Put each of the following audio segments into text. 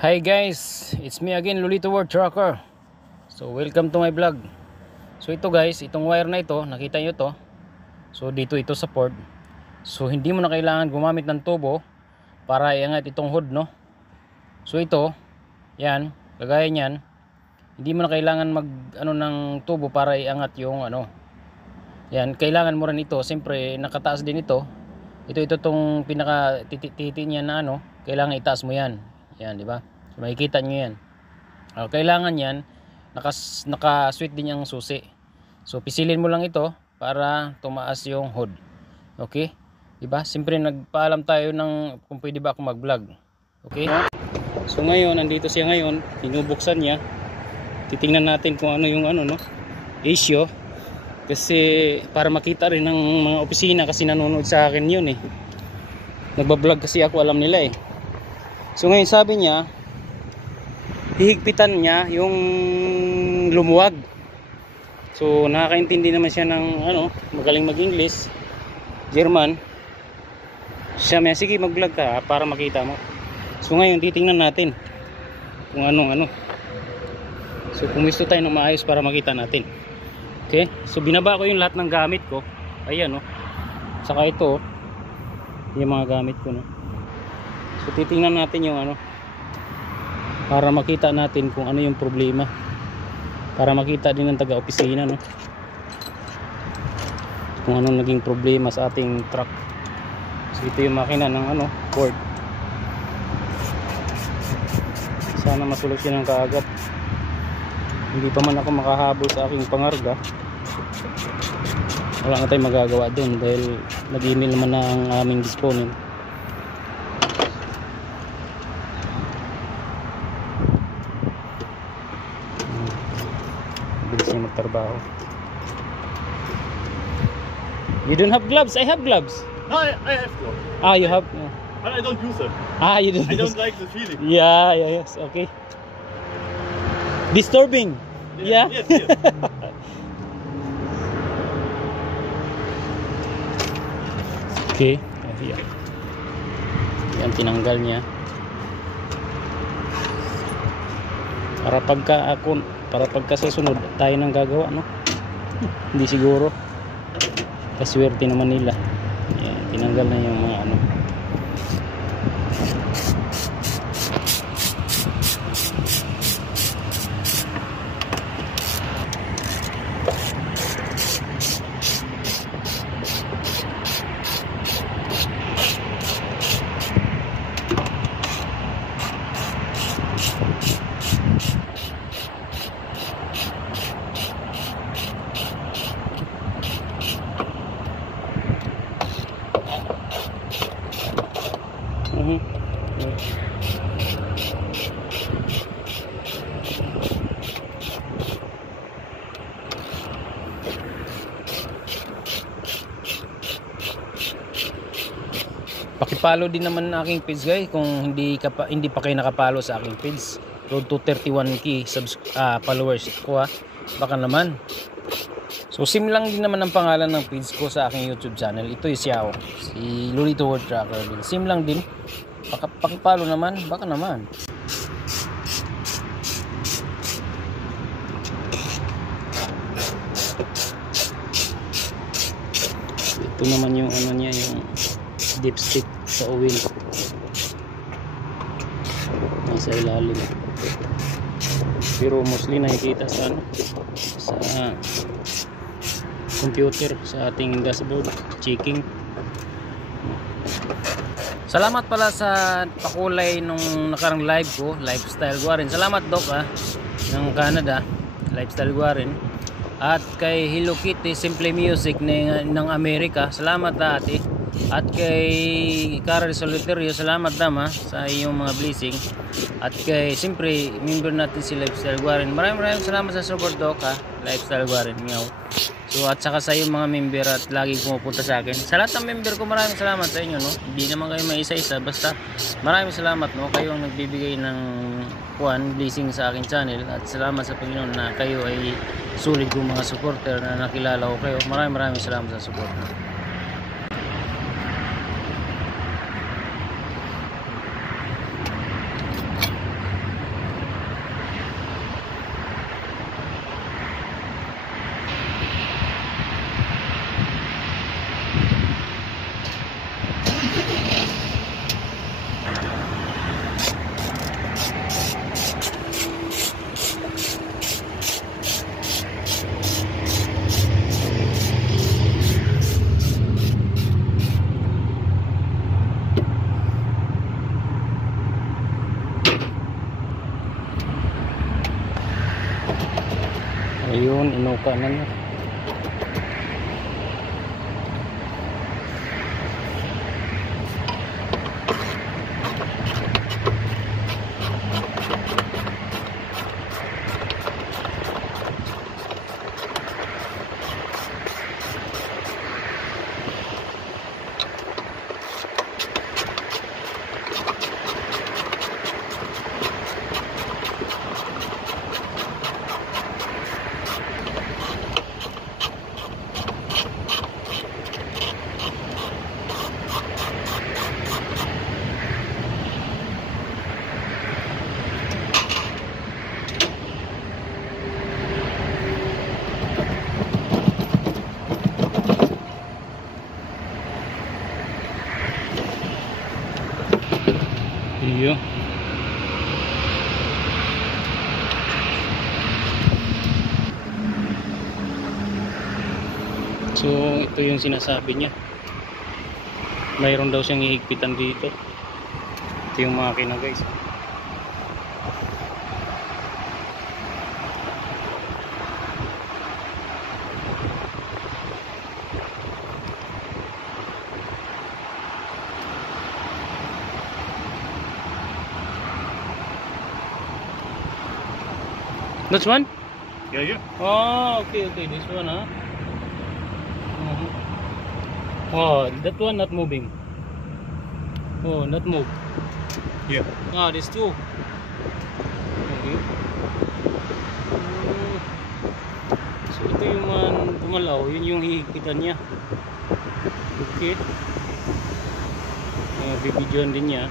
Hi guys, it's me again, Lolito World Trucker. So welcome to my vlog. So ito guys, itong wire na ito, nakita nyo to. So dito ito sa port. So hindi mo na kailangan gumamit ng tubo para iangat itong hood, no. So ito, yan, kagaya niyan, hindi mo na kailangan mag ng tubo para iangat yung yan, kailangan mo rin ito. Siyempre nakataas din ito. Ito tong pinaka titi niya na kailangan itaas mo yan. Yan, di ba? So, makikita nyo yan. Kailangan yan, naka-sweet din yung susi. So, pisilin mo lang ito para tumaas yung hood. Okay? Di ba? Siyempre, nagpaalam tayo ng kung pwede ba ako mag-vlog. Okay? So, ngayon, nandito siya ngayon. Binubuksan niya. Titingnan natin kung ano yung issue. Kasi, para makita rin ng mga opisina kasi nanonood sa akin yun eh. Nagbablog kasi ako, alam nila eh. So ngayon sabi niya, hihigpitan niya yung lumuwag. So nakakaintindi naman siya ng magaling mag-English, German. Siya may sige mag-vlog ka para makita mo. So ngayon titingnan natin kung anong. So pumisto tayo ng maayos para makita natin. Okay? So binaba ko yung lahat ng gamit ko. Ayan Saka ito yung mga gamit ko So titingnan natin yung para makita natin kung ano yung problema, para makita din ng taga-opisina kung anong naging problema sa ating truck. So ito yung makina ng Ford. Sana masolusyon ng kaagad. Hindi pa man ako makahabol sa aking pangarga. Wala na tayong magagawa dun dahil nag-email naman na ang aming disponent. Magtrabaho. You don't have gloves? I have gloves. No, I have gloves. You have? Yeah. But I don't use them. You don't. I don't like the feeling. Yes, okay. Disturbing. Yeah. Yes. Okay. Yeah. Yan, tinanggal niya. Para pagka sa sunod tayo nang gagawa hindi siguro kaswerte naman nila. Yan, tinanggal na yung mga Pakipalo din naman ang aking page guys kung hindi pa kayo nakapalo sa aking page. Road to 31k followers ko baka naman. So sim lang din naman ang pangalan ng page ko sa aking YouTube channel. Ito siya si Lolito World Trucker din. Sim lang din. Pakipalo naman, baka naman. Ito naman yung niya, yung dipstick sa oil nasa ilalim, pero mostly nakikita sa computer sa ating dashboard checking. Salamat pala sa pakulay nung nakarang live ko, Lifestyle Guarin. Salamat Doc ng Canada, Lifestyle Guarin. At kay Hello Kitty Simple Music ng Amerika, salamat ate. At kay Carol Solitario, salamat sa iyong mga blessing. At kay siyempre member natin si Lifestyle Guarin, maraming salamat sa support Doc Lifestyle Guarin. So at saka sa iyong mga member at lagi pumupunta sa akin, sa lahat ng member ko maraming salamat sa inyo Hindi naman kayo may isa-isa, basta maraming salamat kayo ang nagbibigay ng blessing sa aking channel. At salamat sa Panginoon na kayo ay sulit kong mga supporter na nakilala ko kayo. Maraming salamat sa support. Ayun, inuka na niya. Iyo. So ito yung sinasabi niya, mayroon daw siyang hihigpitan dito. Ito yung makina guys. This one? Yeah, yeah. Oh, okay, this one, huh? Oh, that one not moving. Oh, not move. Yeah. Ah, this two. Okay. So ito yung gumalaw, yun yung hihigpitan niya. Okay. Bibidyoan din niya.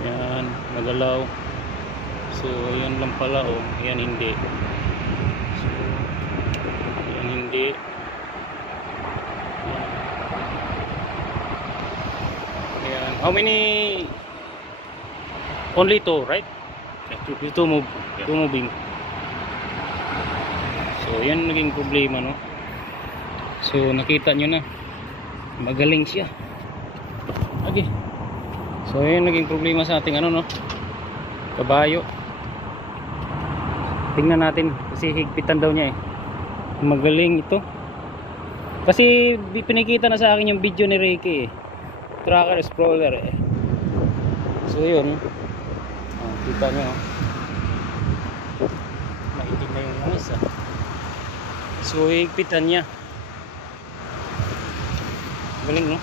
Yan, nagalaw. So yan lang pala, oh. Yan hindi. So yan hindi. Yan. How many? Only two, right? You two move, two moving. So yan naging problema, no? So nakita nyo na, magaling siya. Okay. So yan naging problema sa ating ano, no? Kabayo. Tingnan natin kasi higpitan daw niya eh. Magaling ito. Kasi pinikita na sa akin yung video ni Ricky eh. Tracker Explorer eh. So yun. Oh, kita nyo. Maitim na yung langis ah. So higpitan niya. Galing, no?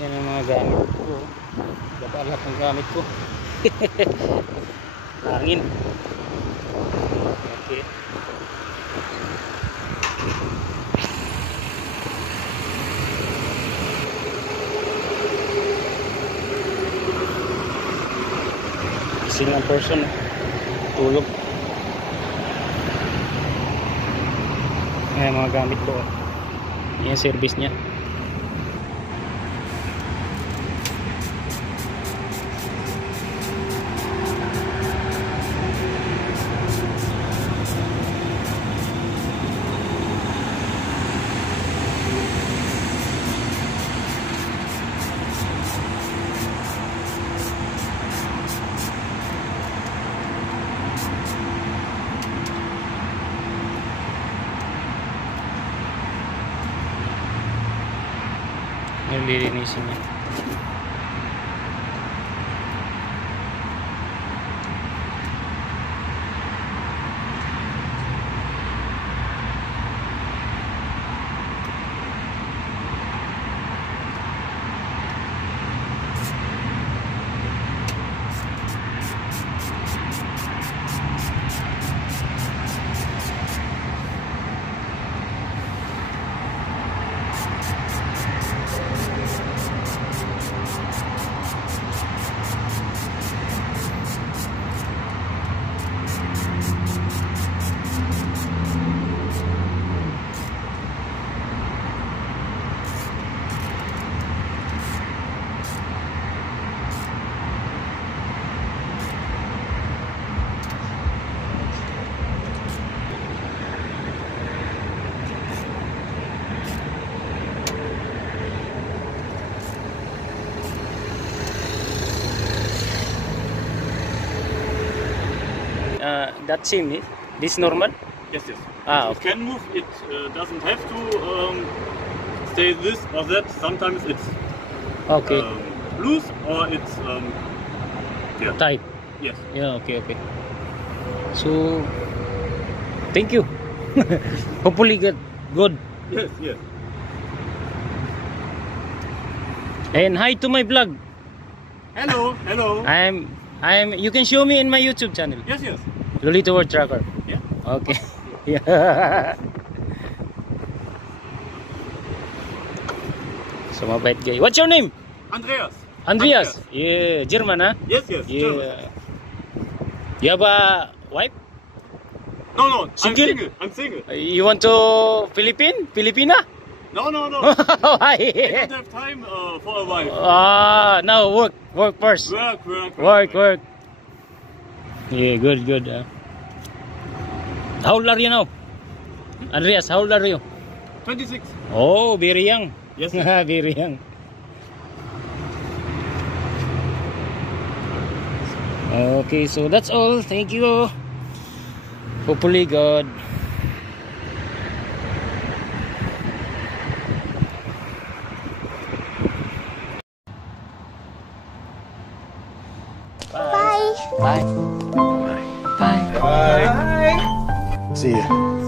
Yan ang mga gamit ko. Baka lahat ng gamit ko. Hangin. Okay. Gising ang person. Tulog. Yan mga gamit ko. Yan service niya. Yung lilinisin niya. that same. This normal? Yes, yes. Ah, It can move. It doesn't have to stay this or that. Sometimes it's Okay. loose or it's yeah. Tight. Yes. Yeah, okay. So, thank you. Hopefully get good. Yes, yes. And hi to my vlog. Hello, hello. You can show me in my YouTube channel. Yes, yes. Lolito World Tracker. Yeah. Okay. Yeah. So mabait guy. What's your name? Andreas. Andreas. Yeah, German, huh? Yes, yes. German. Yeah. You have a wife? No, no. Single? I'm single. You want to Filipina? No, no, no. Why? I don't have time for a wife. No, work first. Work. Yeah, good. How old are you now? Andreas, how old are you? 26. Oh, very young. Yes. Very young. Okay, so that's all. Thank you. Hopefully God. Bye. Bye. Bye. See you.